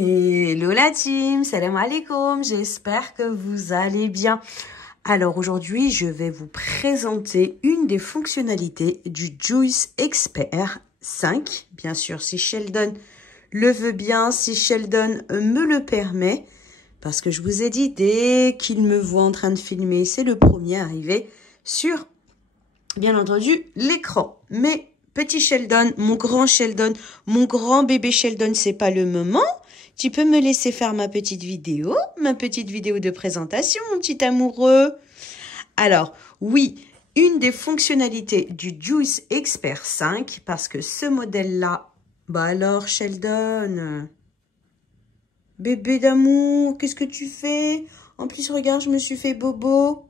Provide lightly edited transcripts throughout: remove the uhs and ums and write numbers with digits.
Hello la team, salam alaikum, j'espère que vous allez bien. Alors aujourd'hui, je vais vous présenter une des fonctionnalités du Juice Expert 5. Bien sûr, si Sheldon le veut bien, si Sheldon me le permet. Parce que je vous ai dit, dès qu'il me voit en train de filmer, c'est le premier arrivé sur, bien entendu, l'écran. Mais petit Sheldon, mon grand bébé Sheldon, c'est pas le moment. Tu peux me laisser faire ma petite vidéo de présentation, mon petit amoureux. Alors, oui, une des fonctionnalités du Juice Expert 5, parce que ce modèle-là, bah alors Sheldon, bébé d'amour, qu'est-ce que tu fais? En plus, regarde, je me suis fait bobo.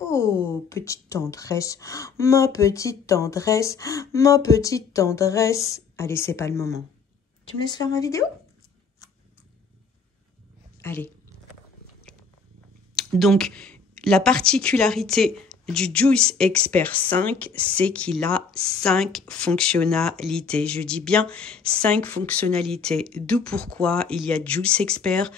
Oh, petite tendresse, ma petite tendresse, ma petite tendresse. Allez, c'est pas le moment. Tu me laisses faire ma vidéo? Allez. Donc, la particularité du Juice Expert 5, c'est qu'il a 5 fonctionnalités. Je dis bien 5 fonctionnalités. D'où pourquoi il y a Juice Expert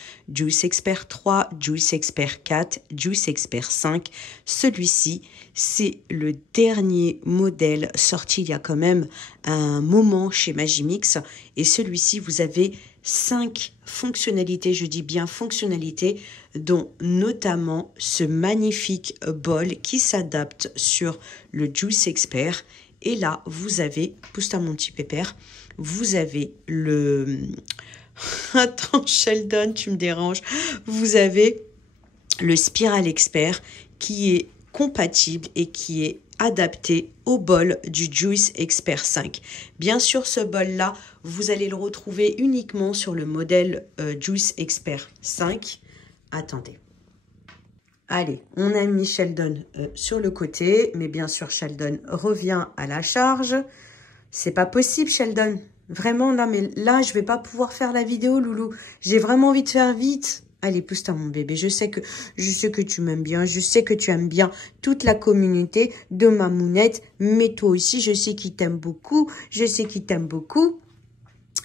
3, Juice Expert 4, Juice Expert 5. Celui-ci, c'est le dernier modèle sorti il y a quand même un moment chez Magimix. Et celui-ci, vous avez 5 fonctionnalités, je dis bien fonctionnalités, dont notamment ce magnifique bol qui s'adapte sur le Juice Expert. Et là, vous avez, pousse-toi mon petit pépère, vous avez le... Attends, Sheldon, tu me déranges. Vous avez le Spiral Expert qui est compatible et qui est adapté au bol du Juice Expert 5. Bien sûr, ce bol-là, vous allez le retrouver uniquement sur le modèle Juice Expert 5. Attendez. Allez, on a mis Sheldon sur le côté, mais bien sûr, Sheldon revient à la charge. C'est pas possible, Sheldon. Vraiment, là, mais là, je vais pas pouvoir faire la vidéo, loulou. J'ai vraiment envie de faire vite. Allez, pousse-toi, mon bébé. Je sais que tu m'aimes bien. Je sais que tu aimes bien toute la communauté de Mamounette. Mais toi aussi, je sais qu'il t'aime beaucoup. Je sais qu'il t'aime beaucoup.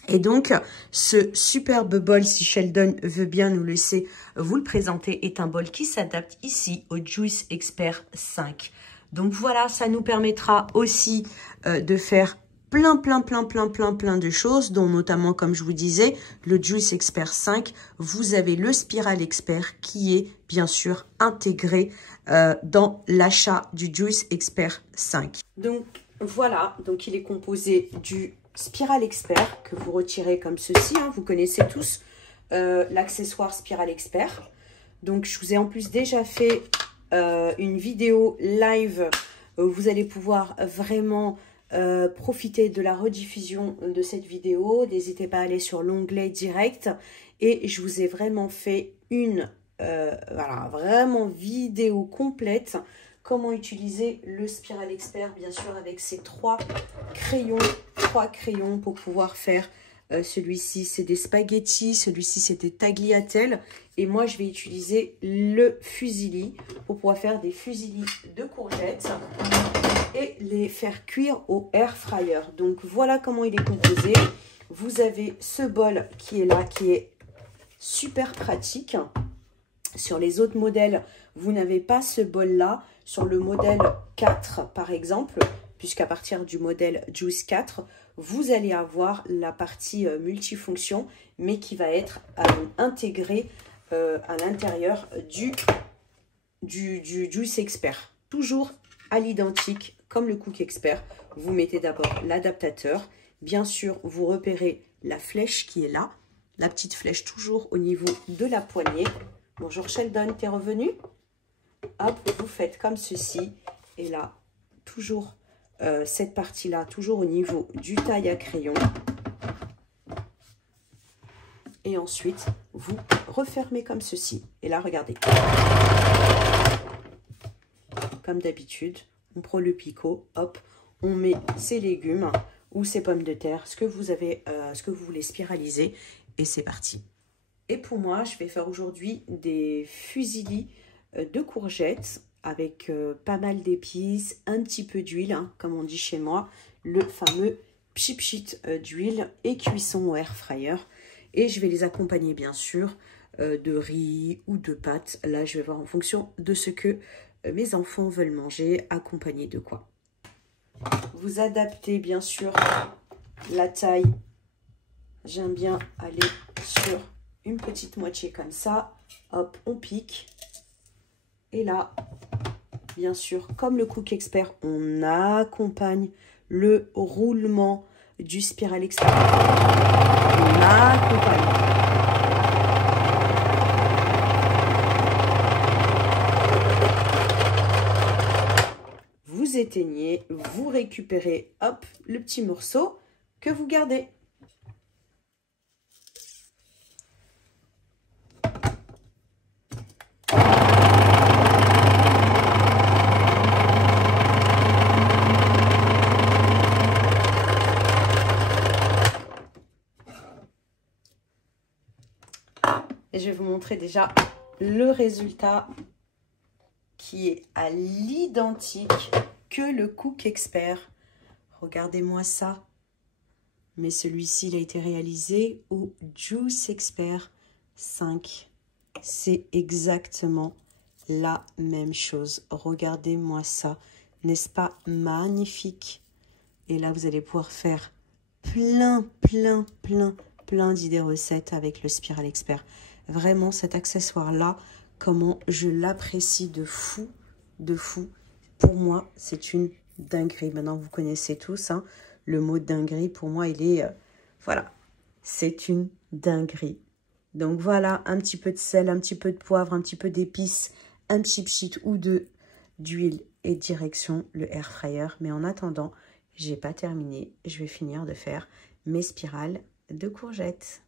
Et donc, ce superbe bol, si Sheldon veut bien nous laisser vous le présenter, est un bol qui s'adapte ici au Juice Expert 5. Donc voilà, ça nous permettra aussi de faire plein de choses, dont notamment, comme je vous disais, le Juice Expert 5. Vous avez le Spiral Expert qui est bien sûr intégré dans l'achat du Juice Expert 5. Donc voilà, donc il est composé du Spiral Expert que vous retirez comme ceci. Hein, vous connaissez tous l'accessoire Spiral Expert. Donc je vous ai en plus déjà fait une vidéo live. Vous allez pouvoir vraiment profiter de la rediffusion de cette vidéo. N'hésitez pas à aller sur l'onglet direct. Et je vous ai vraiment fait une voilà, vraiment vidéo complète. Comment utiliser le Spiral Expert, bien sûr, avec ces trois crayons pour pouvoir faire celui-ci, c'est des spaghettis, celui-ci, c'est des tagliatelles. Et moi, je vais utiliser le fusilli pour pouvoir faire des fusillis de courgettes et les faire cuire au air fryer. Donc, voilà comment il est composé. Vous avez ce bol qui est là, qui est super pratique. Sur les autres modèles, vous n'avez pas ce bol-là. Sur le modèle 4, par exemple, puisqu'à partir du modèle Juice 4, vous allez avoir la partie multifonction, mais qui va être intégrée à l'intérieur du Juice Expert. Toujours à l'identique, comme le Cook Expert. Vous mettez d'abord l'adaptateur. Bien sûr, vous repérez la flèche qui est là. La petite flèche toujours au niveau de la poignée. Bonjour Sheldon, t'es revenu? Hop, vous faites comme ceci. Et là, toujours cette partie-là, toujours au niveau du taille à crayon. Et ensuite, vous refermez comme ceci. Et là, regardez. Comme d'habitude, on prend le picot, hop, on met ses légumes ou ses pommes de terre, ce que vous avez, ce que vous voulez spiraliser. Et c'est parti. Et pour moi, je vais faire aujourd'hui des fusillis de courgettes avec pas mal d'épices, un petit peu d'huile, hein, comme on dit chez moi, le fameux pchit d'huile et cuisson au air fryer. Et je vais les accompagner bien sûr de riz ou de pâtes. Là, je vais voir en fonction de ce que mes enfants veulent manger, accompagné de quoi. Vous adaptez bien sûr la taille. J'aime bien aller sur une petite moitié comme ça. Hop, on pique. Et là, bien sûr, comme le Cook Expert, on accompagne le roulement du Spiral Expert. On accompagne. Vous éteignez, vous récupérez, hop, le petit morceau que vous gardez. Et je vais vous montrer déjà le résultat qui est à l'identique que le Cook Expert. Regardez-moi ça. Mais celui-ci, il a été réalisé au Juice Expert 5. C'est exactement la même chose. Regardez-moi ça. N'est-ce pas magnifique? Et là, vous allez pouvoir faire plein d'idées recettes avec le Spiral Expert. Vraiment, cet accessoire-là, comment je l'apprécie de fou, de fou. Pour moi, c'est une dinguerie. Maintenant, vous connaissez tous, hein, le mot dinguerie. Pour moi, il est... voilà, c'est une dinguerie. Donc voilà, un petit peu de sel, un petit peu de poivre, un petit peu d'épices, un petit pchit ou deux d'huile et direction le air fryer. Mais en attendant, j'ai pas terminé. Je vais finir de faire mes spirales de courgettes.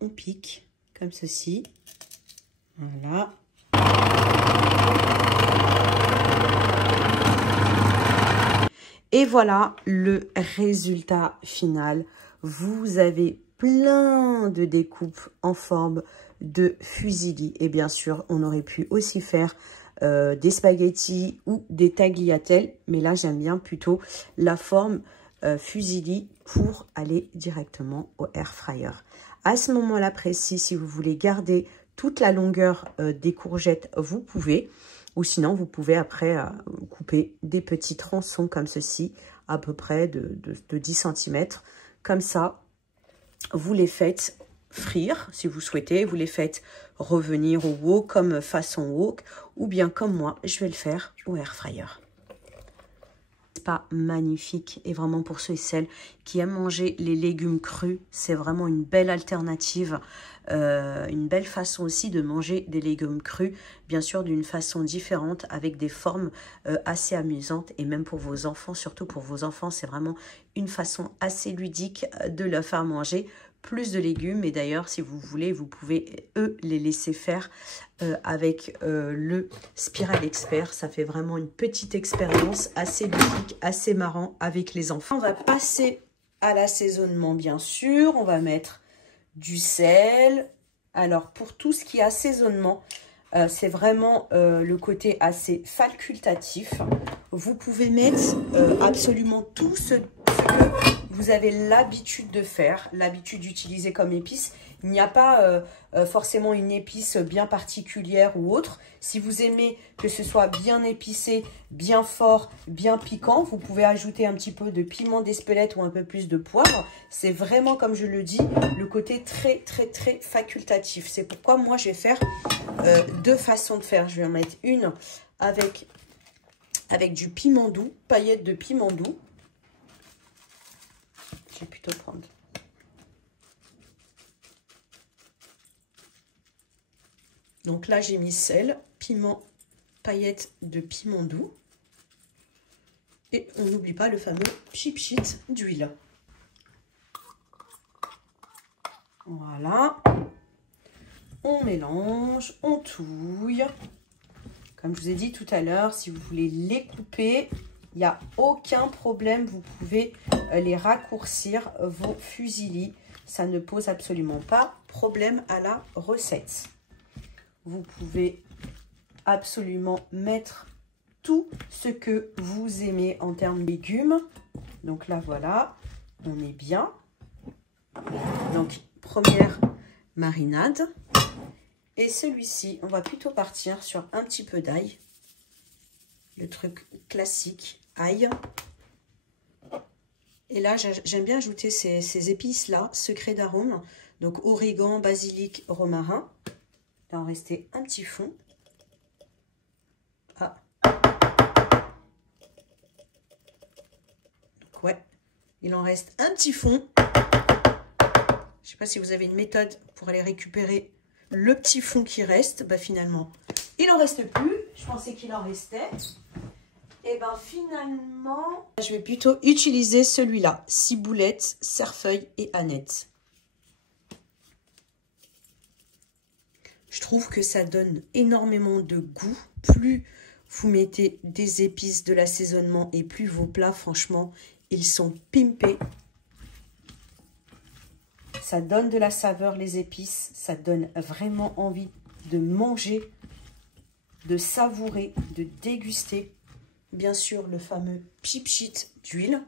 On pique comme ceci. Voilà. Et voilà le résultat final. Vous avez plein de découpes en forme de fusilli. Et bien sûr, on aurait pu aussi faire des spaghettis ou des tagliatelles. Mais là, j'aime bien plutôt la forme fusilli pour aller directement au air fryer. À ce moment-là précis, si vous voulez garder toute la longueur des courgettes, vous pouvez. Ou sinon, vous pouvez après couper des petits tronçons comme ceci, à peu près de 10 cm. Comme ça, vous les faites frire, si vous souhaitez. Vous les faites revenir au wok comme façon wok. Ou bien comme moi, je vais le faire au air fryer. C'est pas magnifique. Et vraiment pour ceux et celles qui aiment manger les légumes crus, c'est vraiment une belle alternative. Une belle façon aussi de manger des légumes crus, bien sûr d'une façon différente, avec des formes assez amusantes. Et même pour vos enfants, surtout pour vos enfants, c'est vraiment une façon assez ludique de leur faire manger plus de légumes. Et d'ailleurs, si vous voulez, vous pouvez eux les laisser faire avec le Spiral Expert. Ça fait vraiment une petite expérience assez ludique, assez marrant avec les enfants. On va passer à l'assaisonnement, bien sûr. On va mettre du sel. Alors, pour tout ce qui est assaisonnement, c'est vraiment le côté assez facultatif. Vous pouvez mettre absolument tout ce que vous avez l'habitude de faire, l'habitude d'utiliser comme épice. Il n'y a pas forcément une épice bien particulière ou autre. Si vous aimez que ce soit bien épicé, bien fort, bien piquant, vous pouvez ajouter un petit peu de piment d'Espelette ou un peu plus de poivre. C'est vraiment, comme je le dis, le côté très facultatif. C'est pourquoi moi, je vais faire deux façons de faire. Je vais en mettre une avec du piment doux, paillettes de piment doux. Je vais plutôt prendre. Donc là, j'ai mis sel, piment, paillettes de piment doux. Et on n'oublie pas le fameux pchit d'huile. Voilà. On mélange, on touille. Comme je vous ai dit tout à l'heure, si vous voulez les couper, il n'y a aucun problème. Vous pouvez les raccourcir, vos fusillis. Ça ne pose absolument pas problème à la recette. vous pouvez absolument mettre tout ce que vous aimez en termes de légumes. Donc là, voilà, on est bien. Donc, première marinade. Et celui-ci, on va plutôt partir sur un petit peu d'ail. Le truc classique, ail. Et là, j'aime bien ajouter ces épices-là, secrets d'arôme. Donc, origan, basilic, romarin. Il va en rester un petit fond. Ah. Donc, ouais, il en reste un petit fond. Je ne sais pas si vous avez une méthode pour aller récupérer le petit fond qui reste. Bah, finalement, il n'en reste plus. Je pensais qu'il en restait. Et ben finalement, je vais plutôt utiliser celui-là. Ciboulette, cerfeuil et aneth. Je trouve que ça donne énormément de goût. Plus vous mettez des épices, de l'assaisonnement et plus vos plats, franchement, ils sont pimpés. Ça donne de la saveur, les épices. Ça donne vraiment envie de manger, de savourer, de déguster. Bien sûr, le fameux pipchit d'huile.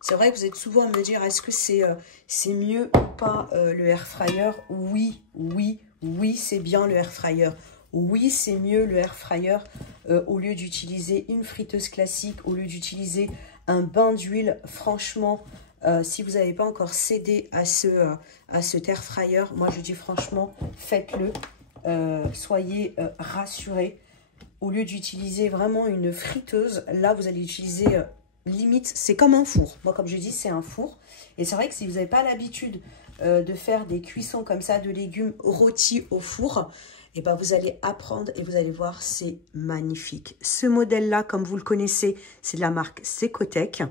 C'est vrai que vous êtes souvent à me dire, est-ce que c'est mieux ou pas le air fryer? Oui, oui, oui, c'est bien le air fryer. Oui, c'est mieux le air fryer au lieu d'utiliser une friteuse classique, au lieu d'utiliser un bain d'huile. Franchement, si vous n'avez pas encore cédé à cet air fryer, moi je dis franchement, faites-le. Soyez rassurés. Au lieu d'utiliser vraiment une friteuse, là, vous allez utiliser, limite, c'est comme un four. Moi, comme je dis, c'est un four. Et c'est vrai que si vous n'avez pas l'habitude de faire des cuissons comme ça de légumes rôtis au four, et ben vous allez apprendre et vous allez voir, c'est magnifique. Ce modèle-là, comme vous le connaissez, c'est de la marque Secotec.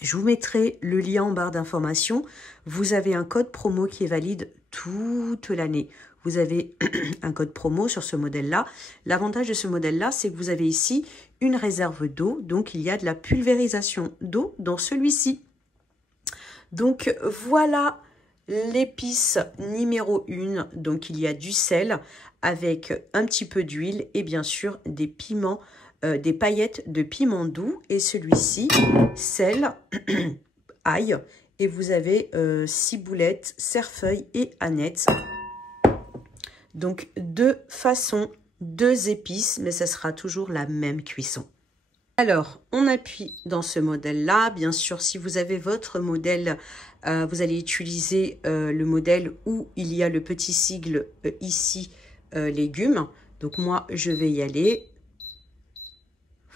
Je vous mettrai le lien en barre d'informations. Vous avez un code promo qui est valide toute l'année. Vous avez un code promo sur ce modèle-là. L'avantage de ce modèle-là, c'est que vous avez ici une réserve d'eau. Donc, il y a de la pulvérisation d'eau dans celui-ci. Donc, voilà l'épice numéro 1. Donc, il y a du sel avec un petit peu d'huile et bien sûr des piments, des paillettes de piment doux. Et celui-ci, sel, ail. Et vous avez ciboulette, cerfeuil et aneth. Donc, deux façons, deux épices, mais ça sera toujours la même cuisson. Alors, on appuie dans ce modèle-là. Bien sûr, si vous avez votre modèle, vous allez utiliser le modèle où il y a le petit sigle ici, légumes. Donc, moi, je vais y aller.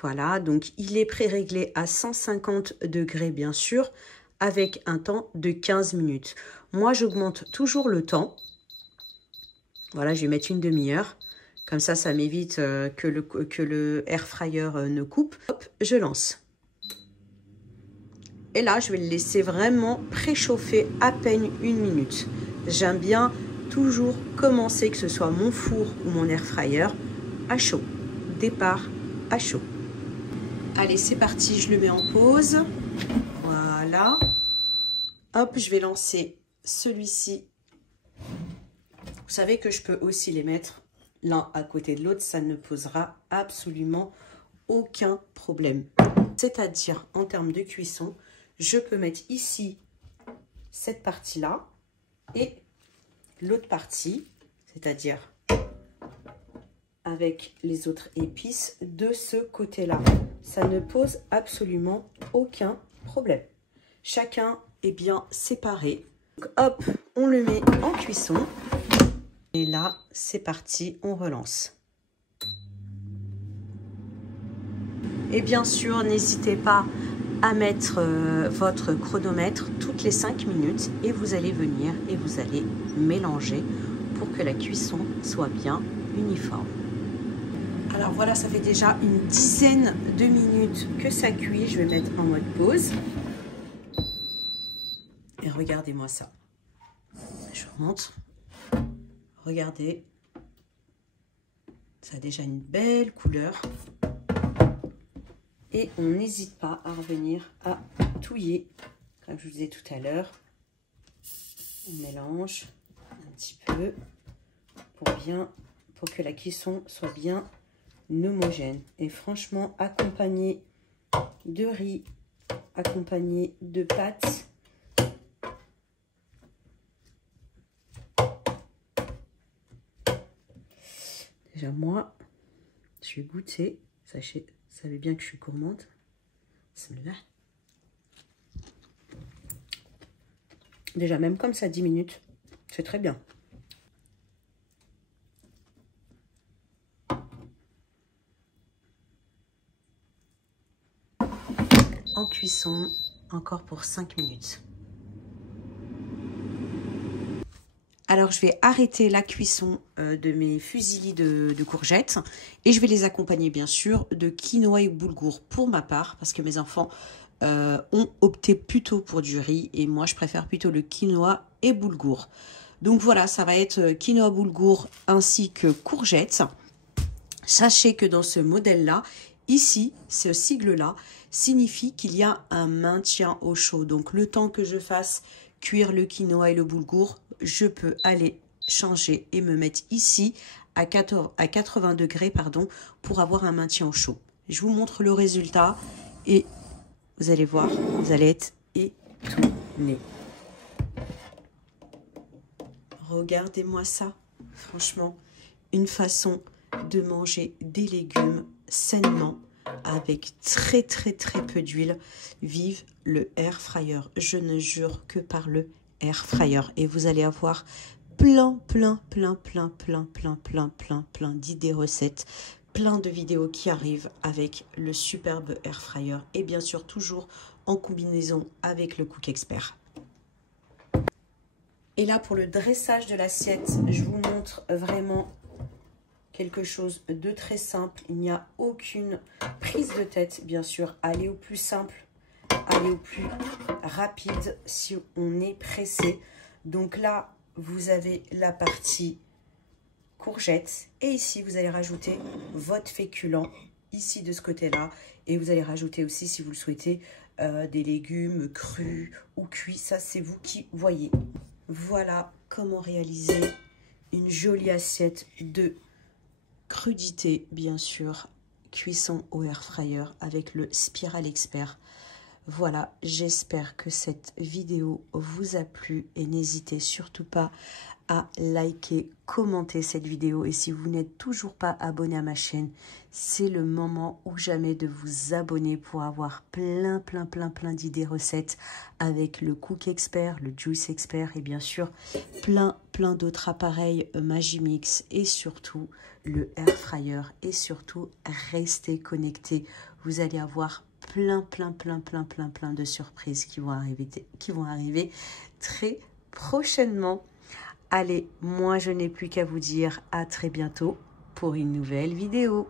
Voilà, donc il est pré-réglé à 150 degrés, bien sûr, avec un temps de 15 minutes. Moi, j'augmente toujours le temps. Voilà, je vais mettre une demi-heure. Comme ça, ça m'évite que le air fryer ne coupe. Hop, je lance. Et là, je vais le laisser vraiment préchauffer à peine 1 minute. J'aime bien toujours commencer, que ce soit mon four ou mon air fryer, à chaud. Départ à chaud. Allez, c'est parti, je le mets en pause. Voilà. Hop, je vais lancer celui-ci. Vous savez que je peux aussi les mettre l'un à côté de l'autre. Ça ne posera absolument aucun problème. C'est-à-dire, en termes de cuisson, je peux mettre ici cette partie-là et l'autre partie, c'est-à-dire avec les autres épices de ce côté-là. Ça ne pose absolument aucun problème. Chacun est bien séparé. Donc, hop, on le met en cuisson. Et là, c'est parti, on relance. Et bien sûr, n'hésitez pas à mettre votre chronomètre toutes les 5 minutes et vous allez venir et vous allez mélanger pour que la cuisson soit bien uniforme. Alors voilà, ça fait déjà une dizaine de minutes que ça cuit. Je vais mettre en mode pause. Et regardez-moi ça. Je vous montre. Regardez. Ça a déjà une belle couleur. Et on n'hésite pas à revenir à touiller. Comme je vous disais tout à l'heure. On mélange un petit peu. pour que la cuisson soit bien homogène. Et franchement, accompagné de riz, accompagné de pâtes, déjà moi, je vais goûter. Savez bien que je suis gourmande. Bismillah. Déjà, même comme ça, 10 minutes, c'est très bien. En cuisson, encore pour 5 minutes. Alors, je vais arrêter la cuisson de mes fusillis de courgettes et je vais les accompagner, bien sûr, de quinoa et boulgour pour ma part, parce que mes enfants ont opté plutôt pour du riz et moi, je préfère plutôt le quinoa et boulgour. Donc voilà, ça va être quinoa, boulgour ainsi que courgettes. Sachez que dans ce modèle-là, ici, ce sigle-là, signifie qu'il y a un maintien au chaud. Donc, le temps que je fasse cuire le quinoa et le boulgour, je peux aller changer et me mettre ici à 80 degrés pour avoir un maintien au chaud. Je vous montre le résultat et vous allez voir, vous allez être étonnés. Regardez-moi ça, franchement, une façon de manger des légumes sainement avec très peu d'huile. Vive le air fryer, je ne jure que par le air fryer et vous allez avoir plein d'idées recettes, plein de vidéos qui arrivent avec le superbe air fryer et bien sûr toujours en combinaison avec le Cook Expert. Et là, pour le dressage de l'assiette, je vous montre vraiment quelque chose de très simple. Il n'y a aucune prise de tête, bien sûr. Allez au plus simple, allez au plus rapide si on est pressé. Donc là, vous avez la partie courgette. Et ici, vous allez rajouter votre féculent, ici de ce côté-là. Et vous allez rajouter aussi, si vous le souhaitez, des légumes crus ou cuits. Ça, c'est vous qui voyez. Voilà comment réaliser une jolie assiette de crudité, bien sûr, cuisson au air fryer avec le Spiral Expert. Voilà, j'espère que cette vidéo vous a plu et n'hésitez surtout pas à liker, commenter cette vidéo. Et si vous n'êtes toujours pas abonné à ma chaîne, c'est le moment ou jamais de vous abonner pour avoir plein d'idées recettes avec le Cook Expert, le Juice Expert et bien sûr plein d'autres appareils Magimix et surtout le Air Fryer. Et surtout, restez connectés. Vous allez avoir plein de surprises qui vont arriver très prochainement. Allez, moi je n'ai plus qu'à vous dire à très bientôt pour une nouvelle vidéo.